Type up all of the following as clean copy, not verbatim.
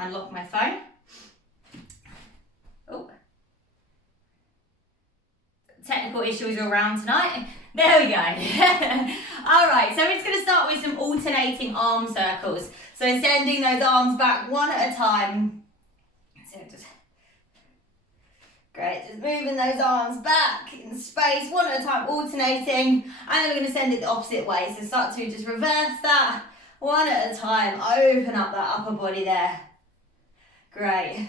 Unlock my phone. Oh. Technical issues are around tonight. There we go. All right, so we're just going to start with some alternating arm circles. So sending those arms back one at a time. So just, great, just moving those arms back in space one at a time, alternating. And then we're going to send it the opposite way. So start to just reverse that one at a time. Open up that upper body there. Great.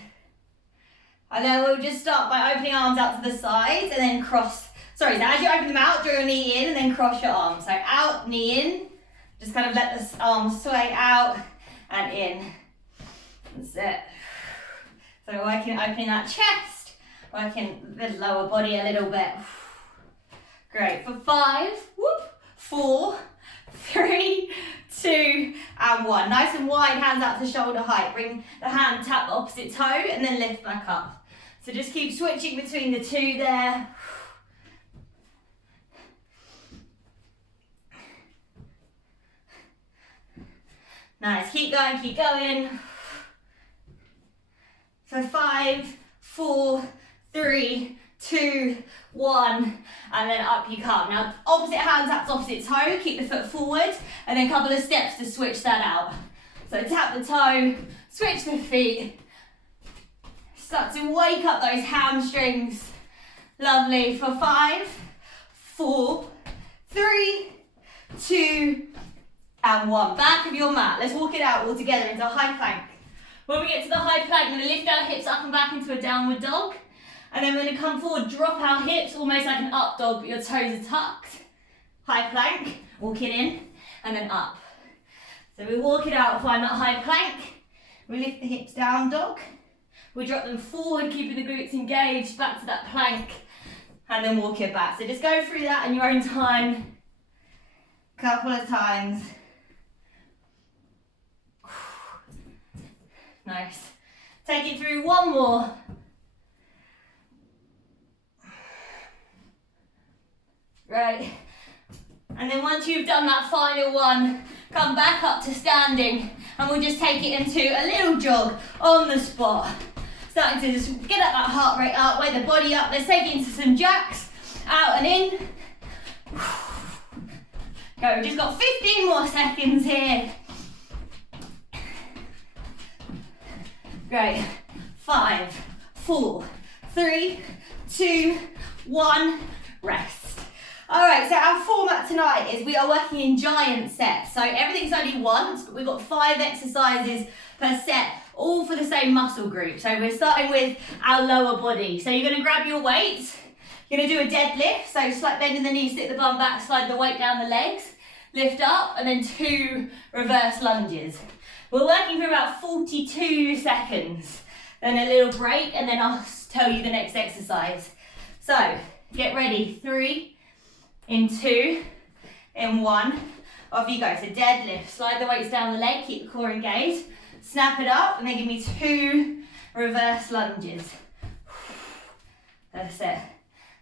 And then we'll just start by opening arms out to the sides and then cross. Sorry, so as you open them out, draw your knee in and then cross your arms. So out, knee in. Just kind of let the arms sway out and in. That's it. So we're working, opening that chest, working the lower body a little bit. Great. For 5, 4, 3, 2, and 1. Nice and wide, hands out to shoulder height. Bring the hand, tap the opposite toe, and then lift back up. So just keep switching between the two there. Nice, keep going, keep going. So 5, 4, 3, 2, 1, and then up you come. Now, opposite hand taps opposite toe, keep the foot forward, and then a couple of steps to switch that out. So tap the toe, switch the feet. Start to wake up those hamstrings. Lovely. For 5, 4, 3, 2, and 1. Back of your mat. Let's walk it out all together into a high plank. When we get to the high plank, we're going to lift our hips up and back into a downward dog. And then we're going to come forward, drop our hips, almost like an up dog, but your toes are tucked. High plank, walking in, and then up. So we walk it out, find that high plank. We lift the hips down, dog. We drop them forward, keeping the glutes engaged, back to that plank, and then walk it back. So just go through that in your own time. Couple of times. Nice. Take it through one more. Right. And then once you've done that final one, come back up to standing and we'll just take it into a little jog on the spot. Starting to just get that heart rate up, weigh the body up. Let's take it into some jacks. Out and in. Go, we've just got 15 more seconds here. Great. 5, 4, 3, 2, 1, rest. All right, so our format tonight is we are working in giant sets. So everything's only once, but we've got 5 exercises per set, all for the same muscle group. So we're starting with our lower body. So you're gonna grab your weights. You're gonna do a deadlift. So slight bend in the knees, stick the bum back, slide the weight down the legs, lift up, and then 2 reverse lunges. We're working for about 42 seconds. Then a little break, and then I'll tell you the next exercise. So get ready, 3, in 2, in 1, off you go. So deadlift, slide the weights down the leg, keep the core engaged, snap it up, and then give me 2 reverse lunges. That's it.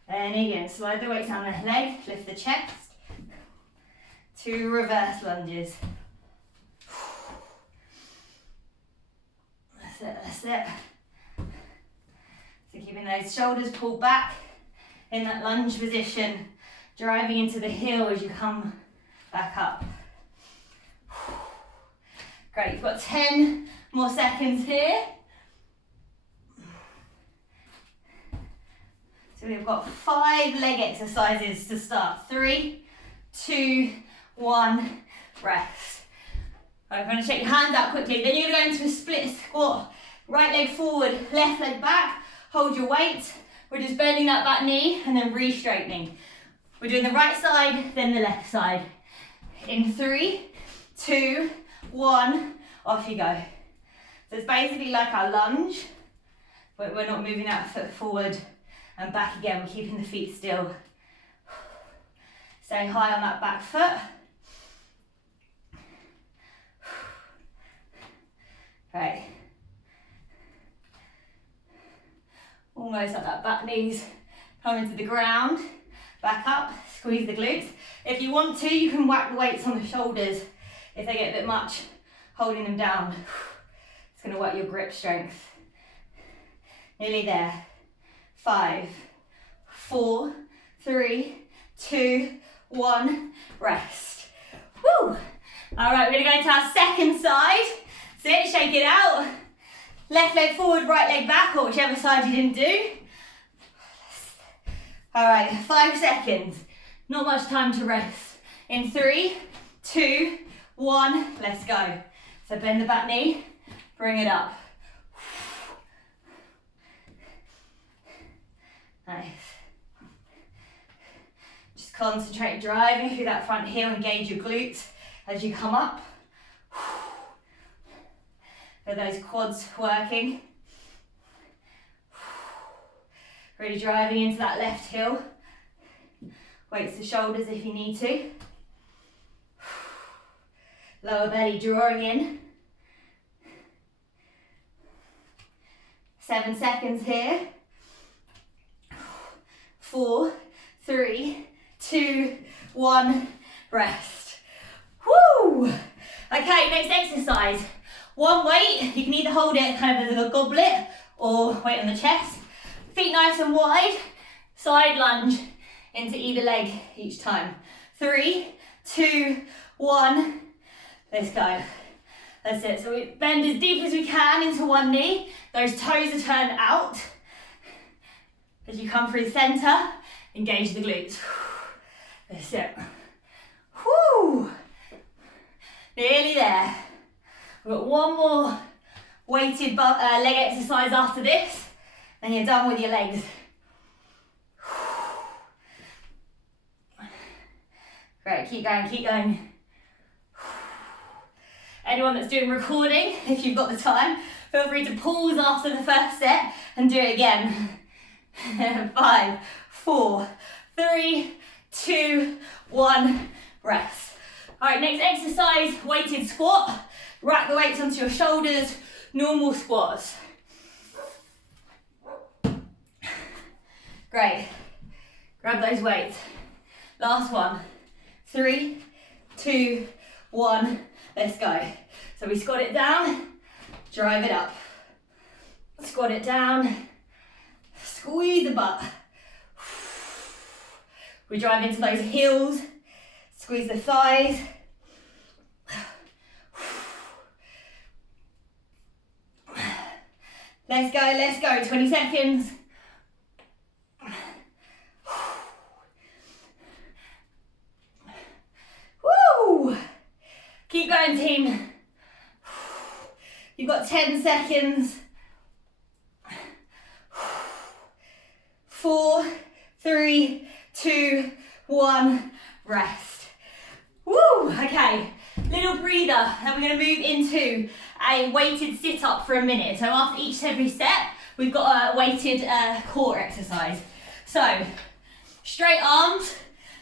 And again, slide the weights down the leg, lift the chest, 2 reverse lunges. That's it, that's it. So keeping those shoulders pulled back in that lunge position, driving into the heel as you come back up. Great, you've got 10 more seconds here. So we've got 5 leg exercises to start. 3, 2, 1, rest. I'm going to take your hands out quickly. Then you're going to go into a split squat. Right leg forward, left leg back. Hold your weight. We're just bending that back knee and then re-straightening. We're doing the right side, then the left side. In 3, 2, 1, off you go. So it's basically like our lunge, but we're not moving that foot forward and back again. We're keeping the feet still. Staying high on that back foot. Right. Almost like that back knees coming to the ground. Back up, squeeze the glutes. If you want to, you can whack the weights on the shoulders if they get a bit much, holding them down. It's going to work your grip strength. Nearly there. 5, 4, 3, 2, 1, rest. Woo! All right, we're going to go to our second side. Sit, shake it out. Left leg forward, right leg back, or whichever side you didn't do. All right, 5 seconds. Not much time to rest. In 3, 2, 1, let's go. So bend the back knee, bring it up. Nice. Just concentrate driving through that front heel, engage your glutes as you come up. Feel those quads working. Really driving into that left heel. Weights the shoulders if you need to. Lower belly drawing in. 7 seconds here. 4, 3, 2, 1, rest. Woo! Okay, next exercise. One weight, you can either hold it kind of as a goblet or weight on the chest. Feet nice and wide, side lunge into either leg each time. 3, 2, 1, let's go. That's it, so we bend as deep as we can into one knee. Those toes are turned out. As you come through the centre, engage the glutes. That's it. Woo! Nearly there. We've got one more weighted leg exercise after this, and you're done with your legs. Great, keep going, keep going. Anyone that's doing recording, if you've got the time, feel free to pause after the first set and do it again. 5, 4, 3, 2, 1, rest. All right, next exercise, weighted squat. Rack the weights onto your shoulders, normal squats. Great. Grab those weights. Last one. 3, 2, 1, let's go. So we squat it down, drive it up. Squat it down, squeeze the butt. We drive into those heels, squeeze the thighs. Let's go, 20 seconds. Woo! Keep going, team. You've got 10 seconds. 4, 3, 2, 1, rest. Woo, okay, little breather, and we're going to move into a weighted sit-up for a minute. So after each every set, we've got a weighted core exercise. So, straight arms,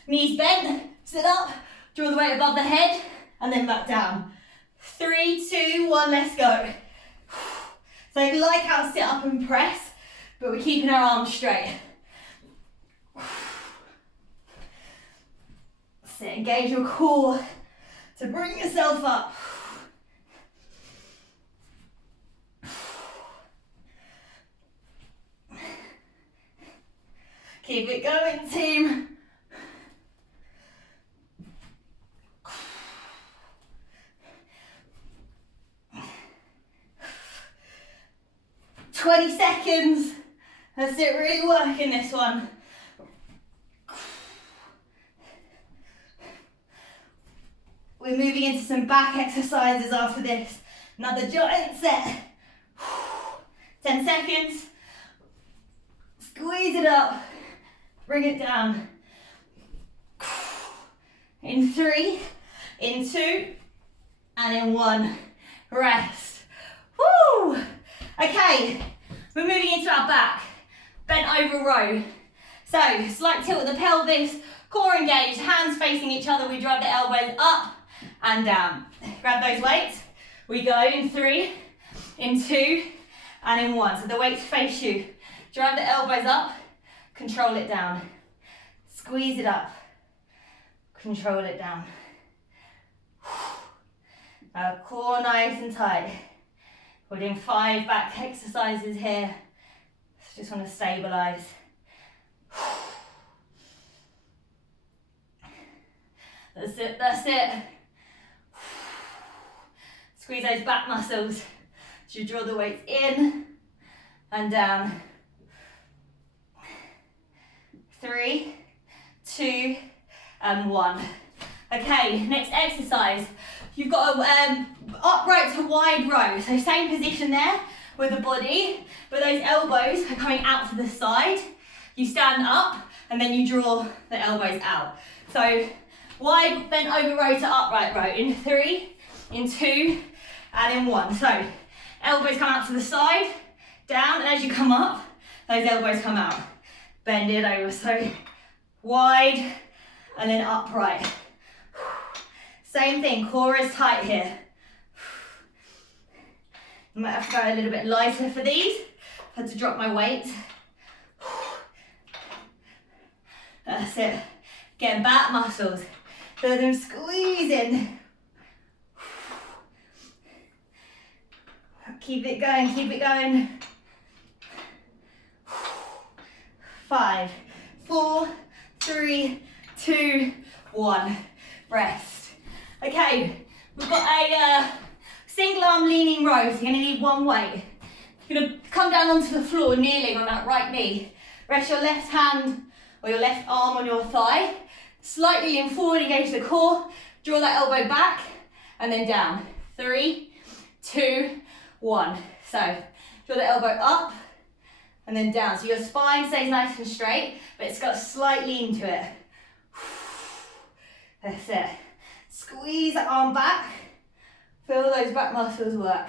knees bent, sit up, draw the weight above the head, and then back down. 3, 2, 1, let's go. So like our sit up and press, but we're keeping our arms straight. Sit, engage your core to bring yourself up. Keep it going, team. "20 seconds. That's it, really working this one. We're moving into some back exercises after this. Another giant set. 10 seconds. Squeeze it up. Bring it down. In 3, in 2, and in 1. Rest. Woo! Okay, we're moving into our back. Bent over row. So, slight tilt of the pelvis, core engaged, hands facing each other. We drive the elbows up and down. Grab those weights. We go in 3, in 2, and in 1. So the weights face you. Drive the elbows up, control it down. Squeeze it up, control it down. Now core nice and tight. We're doing 5 back exercises here. Just want to stabilize. That's it, that's it. Squeeze those back muscles. So you draw the weights in and down. 3, 2, and 1. Okay, next exercise. You've got a upright to wide row. So same position there with the body, but those elbows are coming out to the side. You stand up and then you draw the elbows out. So wide bent over row to upright row in 3, in 2, and in 1. So elbows come out to the side, down, and as you come up, those elbows come out. Bend it over, so wide and then upright. Same thing, core is tight here. I might have to go a little bit lighter for these. I've had to drop my weight. That's it. Getting back muscles. Feel them squeezing. Keep it going, keep it going. 5, 4, 3, 2, 1. Rest. Okay, we've got a single arm leaning row, so you're going to need one weight. You're going to come down onto the floor, kneeling on that right knee. Rest your left hand or your left arm on your thigh. Slightly lean forward, engage the core. Draw that elbow back and then down. 3, 2, 1. So, draw the elbow up and then down. So your spine stays nice and straight, but it's got a slight lean to it. That's it. Squeeze the arm back. Feel those back muscles work.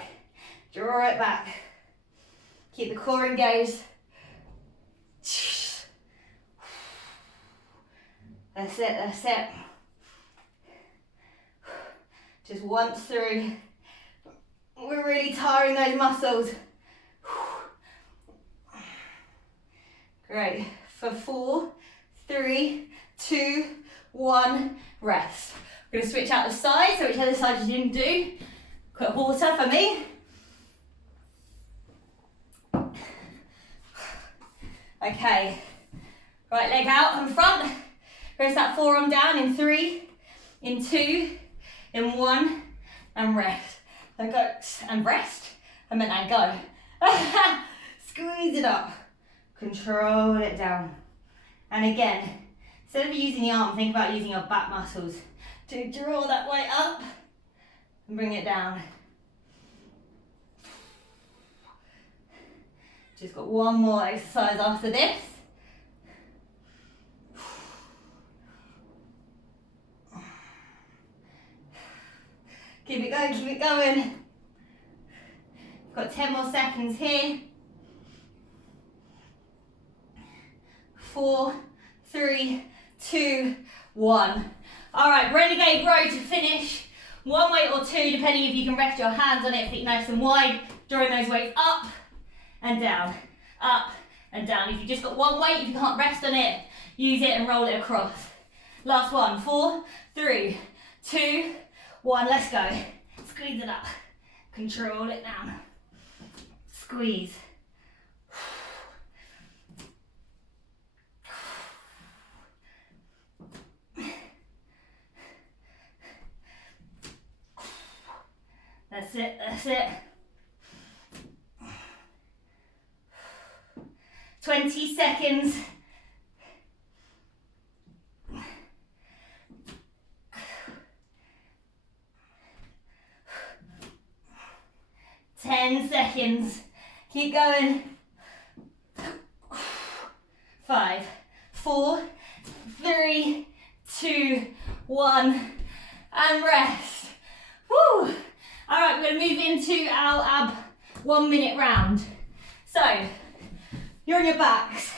Draw it back. Keep the core engaged. That's it, that's it. Just once through. We're really tiring those muscles. Great. For 4, 3, 2, 1, rest. We're going to switch out the side, so whichever side you didn't do. Quick water for me. Okay. Right leg out in front. Press that forearm down in 3, in 2, in 1, and rest. Then go and rest, and then go. Squeeze it up. Control it down. And again, instead of using the arm, think about using your back muscles to draw that weight up and bring it down. Just got one more exercise after this. Keep it going, keep it going. Got 10 more seconds here. 4, 3, 2, 1. All right, renegade row to finish. One weight or two, depending if you can rest your hands on it, feet nice and wide. Drawing those weights up and down, up and down. If you've just got one weight, if you can't rest on it, use it and roll it across. Last one, 4, 3, 2, 1, let's go. Squeeze it up, control it down. Squeeze. That's it, that's it. 20 seconds. Seconds. Keep going. 5, 4, 3, 2, 1, and rest. Woo! All right, we're going to move into our ab 1 minute round. So, you're on your backs.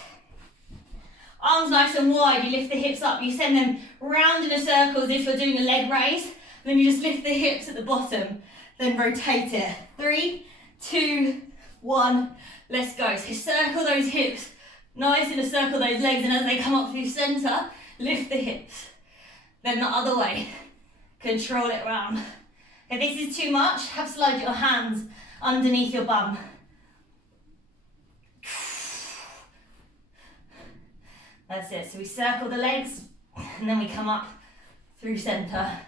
Arms nice and wide, you lift the hips up, you send them round in a circle as if you're doing a leg raise. Then you just lift the hips at the bottom, then rotate it. 3, 2, 1, let's go. So circle those hips, nice in a circle those legs, and as they come up through center, lift the hips. Then the other way, control it round. If this is too much, have slide your hands underneath your bum. That's it. So we circle the legs and then we come up through center.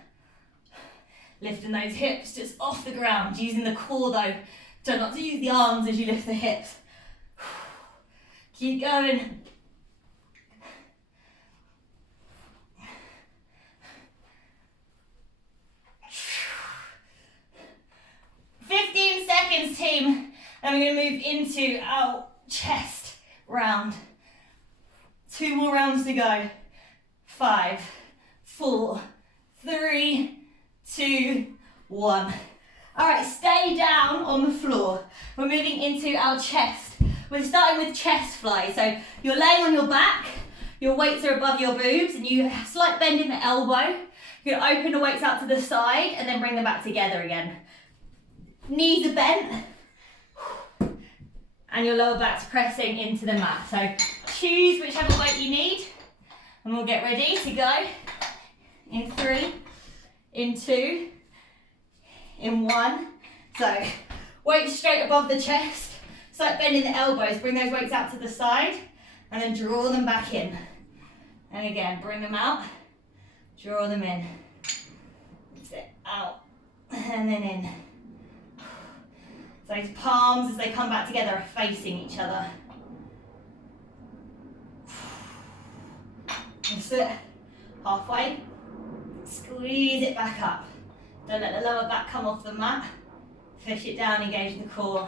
Lifting those hips just off the ground, using the core though. Try not to use the arms as you lift the hips. Keep going. Team, and we're going to move into our chest round. 2 more rounds to go. 5, 4, 3, 2, 1. All right, stay down on the floor. We're moving into our chest. We're starting with chest fly. So you're laying on your back, your weights are above your boobs, and you have a slight bend in the elbow. You're going to open the weights out to the side and then bring them back together again. Knees are bent and your lower back's pressing into the mat. So choose whichever weight you need and we'll get ready to go in 3, in 2, in 1. So weights straight above the chest, slight bend in the elbows, bring those weights out to the side and then draw them back in. And again, bring them out, draw them in. Sit out and then in. So those palms, as they come back together, are facing each other. That's it. Halfway. Squeeze it back up. Don't let the lower back come off the mat. Push it down, engage the core.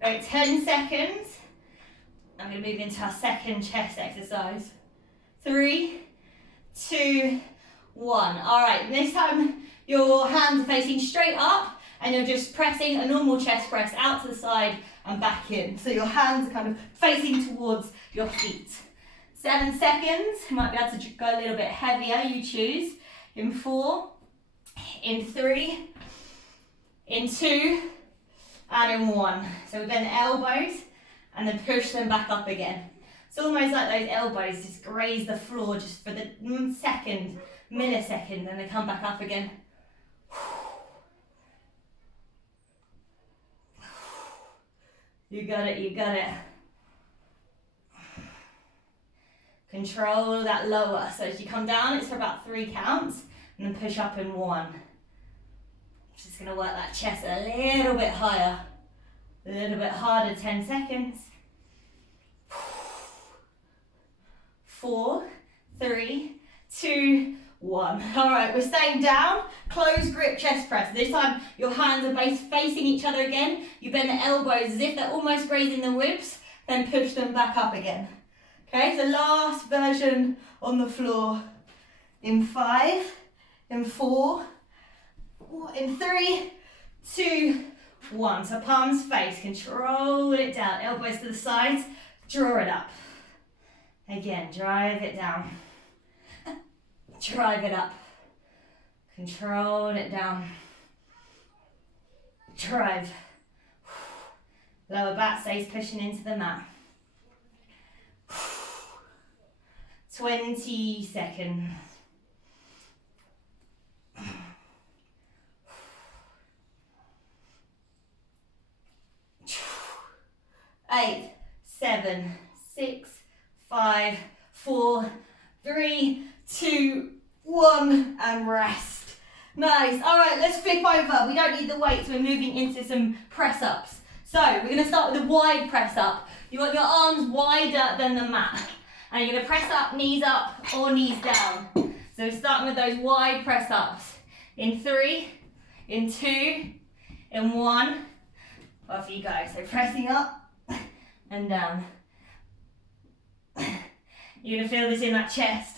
Great, 10 seconds. I'm going to move into our second chest exercise. 3, 2, 1. All right, this time your hands are facing straight up and you're just pressing a normal chest press out to the side and back in. So your hands are kind of facing towards your feet. 7 seconds. You might be able to go a little bit heavier, you choose. In 4, in 3, in 2, and in 1. So we bend the elbows and then push them back up again. It's almost like those elbows just graze the floor just for the millisecond, and they come back up again. You got it, you got it. Control that lower. So as you come down, it's for about 3 counts, and then push up in 1. Just gonna work that chest a little bit higher, a little bit harder, 10 seconds. 4, 3, 2, 1. All right, we're staying down. Close grip chest press. This time your hands are facing each other again. You bend the elbows as if they're almost grazing the ribs, then push them back up again. Okay, so last version on the floor. In 5, in 4, in 3, 2, 1. So palms face, control it down. Elbows to the sides, draw it up. Again, drive it down. Drive it up. Control it down. Drive. Lower back stays pushing into the mat. 20 seconds. 8, 7, 6, 5, 4, 3, 2, 1, and rest. Nice. All right, let's flip over. We don't need the weights. We're moving into some press-ups. So we're going to start with a wide press-up. You want your arms wider than the mat. And you're going to press up, knees up, or knees down. So we're starting with those wide press-ups. In 3, in 2, in 1. Off you go. So pressing up and down. You're going to feel this in that chest.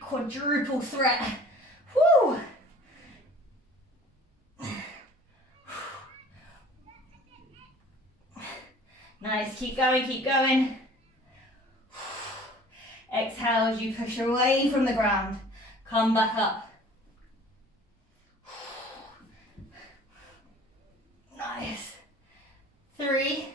Quadruple threat. Woo! Nice, keep going, keep going. Exhale as you push away from the ground. Come back up. Nice. 3,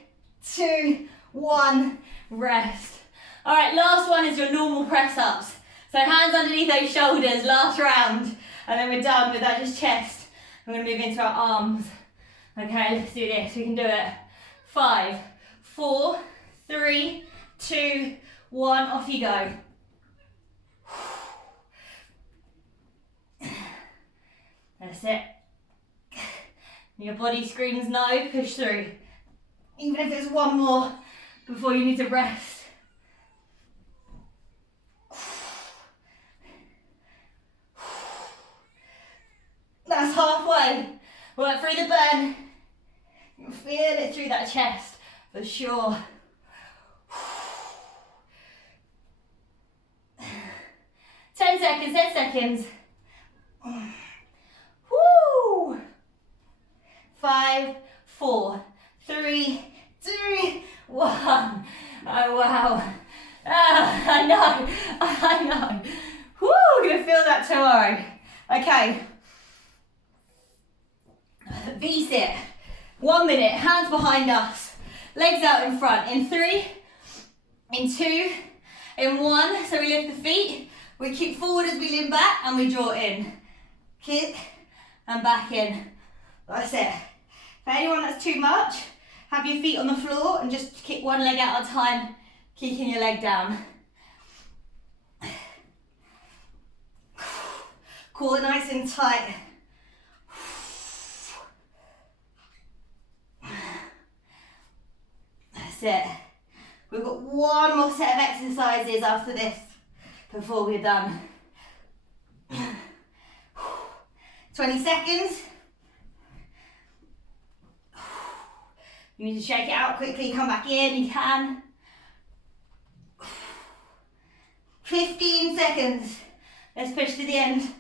2, 1, rest. All right, last one is your normal press ups. So hands underneath those shoulders, last round. And then we're done with that, just chest. I'm gonna move into our arms. Okay, let's do this, we can do it. 5, 4, 3, 2, 1, off you go. That's it. Your body screams no, push through. Even if it's one more before you need to rest. That's halfway. Work through the burn. You can feel it through that chest, for sure. 10 seconds, 10 seconds. Woo! 5, 4, 3, 2, 1. Oh wow. I know. Woo, gonna feel that tomorrow. Okay. V-sit. 1 minute, hands behind us. Legs out in front. In 3, in 2, in 1. So we lift the feet. We kick forward as we lean back and we draw in. Kick and back in. That's it. For anyone that's too much, have your feet on the floor and just kick one leg out at a time, kicking your leg down. Core nice and tight. That's it. We've got one more set of exercises after this before we're done. 20 seconds. You need to shake it out quickly, come back in, you can. 15 seconds. Let's push to the end.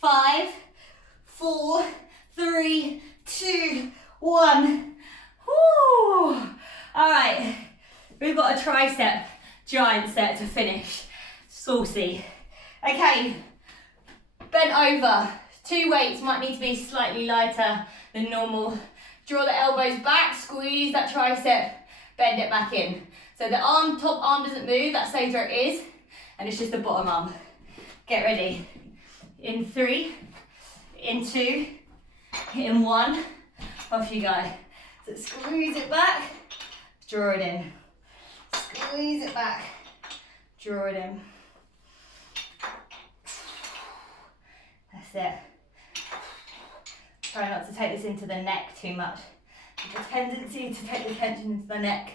5, 4, 3, 2, 1. Woo! All right, we've got a tricep giant set to finish. Saucy. Okay, bent over. 2 weights might need to be slightly lighter than normal. Draw the elbows back, squeeze that tricep, bend it back in. So the top arm doesn't move, that stays where it is, and it's just the bottom arm. Get ready. In 3, in 2, in 1, off you go. So squeeze it back, draw it in. Squeeze it back, draw it in. That's it. Try not to take this into the neck too much. There's a tendency to take the tension into the neck.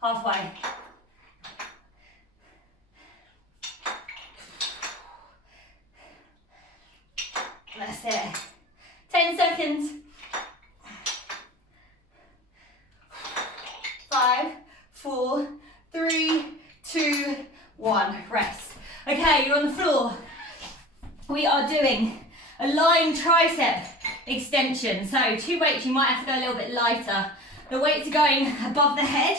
Halfway. That's it. 10 seconds. 5, 4, 3, 2, 1. Rest. Okay, you're on the floor. We are doing a lying tricep extension. So 2 weights, you might have to go a little bit lighter. The weights are going above the head.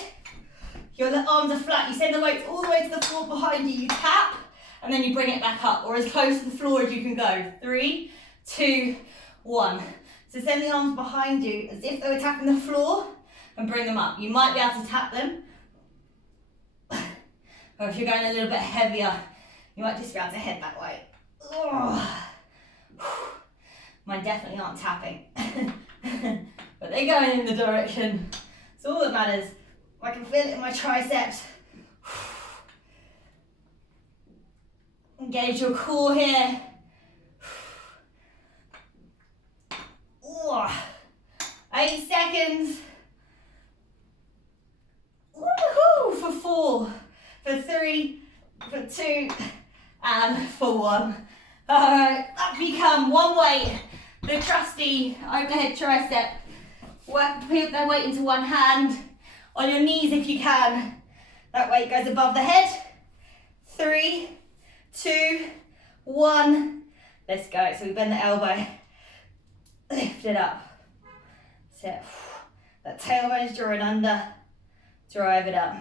Your arms are flat. You send the weights all the way to the floor behind you. You tap and then you bring it back up, or as close to the floor as you can go. 3, 2, 1. So send the arms behind you as if they were tapping the floor and bring them up. You might be able to tap them. Or if you're going a little bit heavier, you might just be able to head that way. Oh. Mine definitely aren't tapping. But they're going in the direction. It's all that matters. I can feel it in my triceps. Engage your core here. 8 seconds. Woohoo! For 4, for 3, for 2, and for 1. Alright, up you come. 1 weight. The trusty overhead tricep. Put that weight into 1 hand. On your knees if you can. That weight goes above the head. 3, 2, 1. Let's go. So we bend the elbow. Lift it up. Sit. That tailbone is drawing under. Drive it up.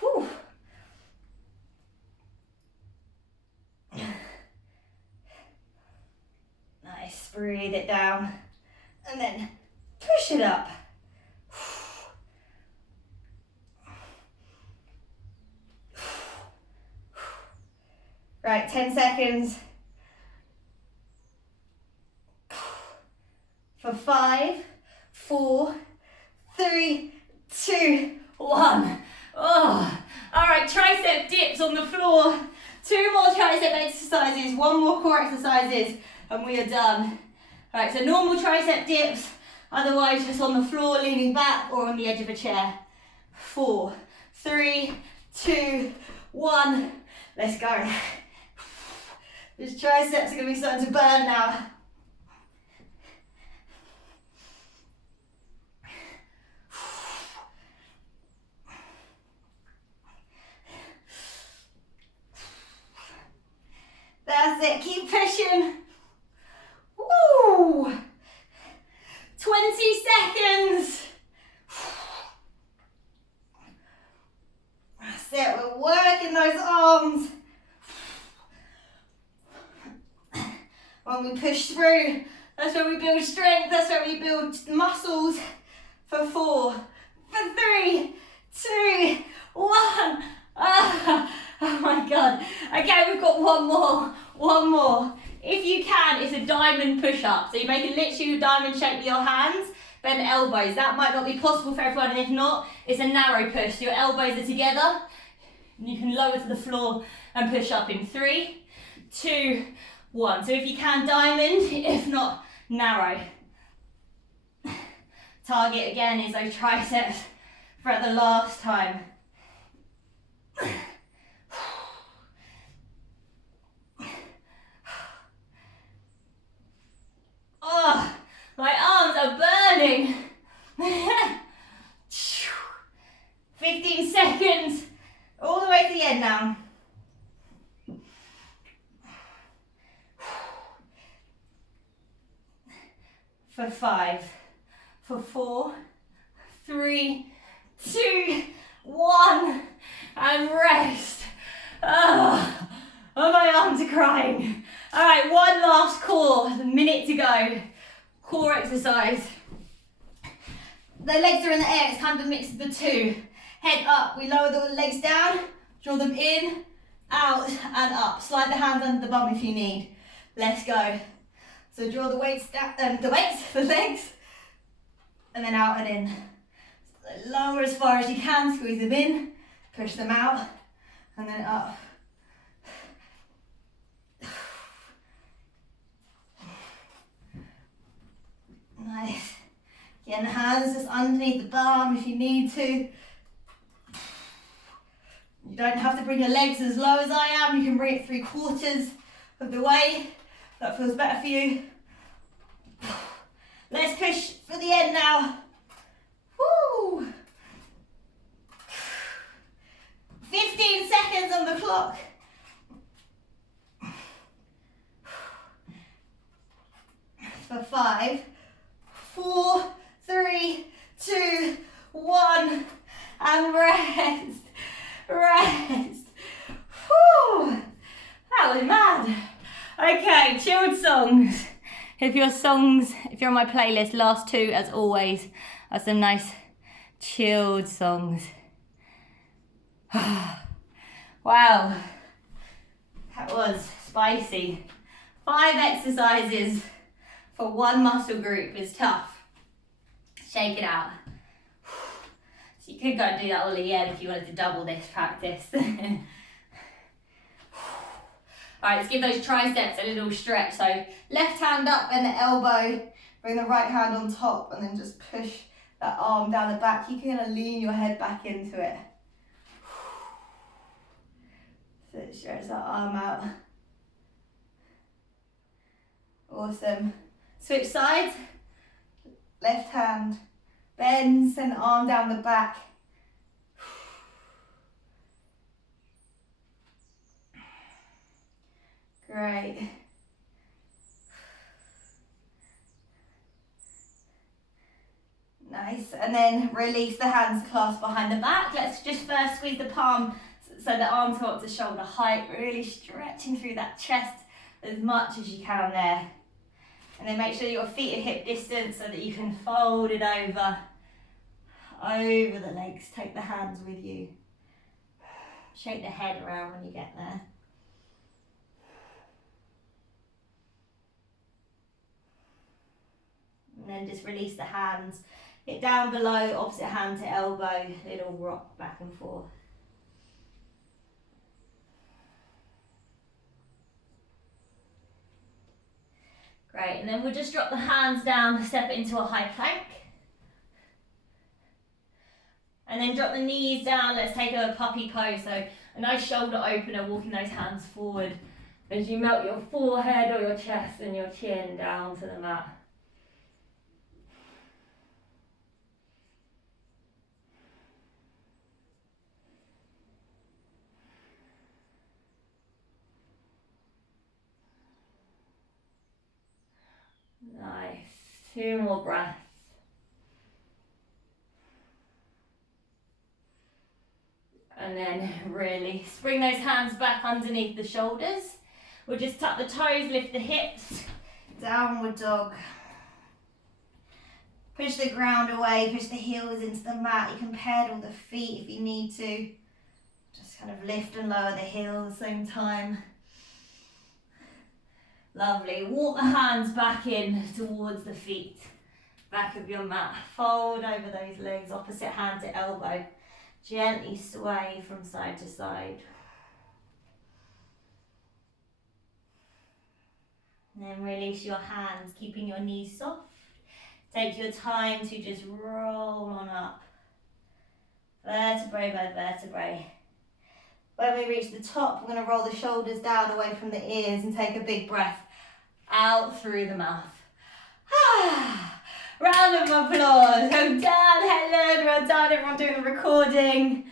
Whew. Breathe it down. And then push it up. Right, 10 seconds. For 5, 4, 3, 2, 1. Oh. All right, tricep dips on the floor. 2 more tricep exercises, 1 more core exercises, and we are done. All right, so normal tricep dips, otherwise just on the floor, leaning back or on the edge of a chair. 4, 3, 2, 1. Let's go. These triceps are going to be starting to burn now. That's it, keep pushing. Woo! 20 seconds. That's it, we're working those arms. When we push through, that's where we build strength, that's where we build muscles. For 4, for 3, 2, 1. Oh my God. Okay, we've got one more. If you can, it's a diamond push-up. So you make a literally diamond shape with your hands, bend the elbows. That might not be possible for everyone, and if not, it's a narrow push. So your elbows are together, and you can lower to the floor and push up in 3, 2, 1. So if you can, diamond, if not, narrow. Target again is those triceps for the last time. Oh, my arms are burning. 15 seconds, all the way to the end now. For 5, for 4, 3, 2, 1, and rest. Oh, my arms are crying. All right, one last core, a minute to go. Core exercise. The legs are in the air, it's kind of a mix of the two. Head up, we lower the legs down, draw them in, out, and up. Slide the hands under the bum if you need. Let's go. So draw the weights down, the legs, and then out and in. So lower as far as you can, squeeze them in, push them out, and then up. Nice. Again, hands just underneath the bum if you need to. You don't have to bring your legs as low as I am. You can bring it 3/4 of the way. That feels better for you. Let's push for the end now. Woo! 15 seconds on the clock. For 5, 4, 3, 2, 1, and rest. Rest. Whew. That was mad. Okay, chilled songs. If you're on my playlist, last 2 as always are some nice chilled songs. Wow, that was spicy. 5 exercises for 1 muscle group is tough. Shake it out. So you could go and do that all again if you wanted to double this practice. Alright, let's give those triceps a little stretch. So left hand up and the elbow, bring the right hand on top, and then just push that arm down the back. You can kind of lean your head back into it. So stretch that arm out. Awesome. Switch sides. Left hand bends, send the arm down the back. Great. Nice, and then release the hands clasped behind the back. Let's just first squeeze the palm so the arms go up to shoulder height, really stretching through that chest as much as you can there. And then make sure your feet are hip distance so that you can fold it over the legs. Take the hands with you. Shake the head around when you get there. And then just release the hands. Get down below, opposite hand to elbow, little rock back and forth. Great, and then we'll just drop the hands down, step into a high plank. And then drop the knees down, let's take a puppy pose. So a nice shoulder opener, walking those hands forward as you melt your forehead or your chest and your chin down to the mat. Nice, 2 more breaths. And then release. Bring those hands back underneath the shoulders. We'll just tuck the toes, lift the hips. Downward dog. Push the ground away, push the heels into the mat. You can pedal the feet if you need to. Just kind of lift and lower the heels at the same time. Lovely. Walk the hands back in towards the feet. Back of your mat. Fold over those legs, opposite hand to elbow. Gently sway from side to side. And then release your hands, keeping your knees soft. Take your time to just roll on up. Vertebrae by vertebrae. When we reach the top, we're going to roll the shoulders down away from the ears and take a big breath out through the mouth. Round of applause. Well done, Helen. Well done, everyone doing the recording.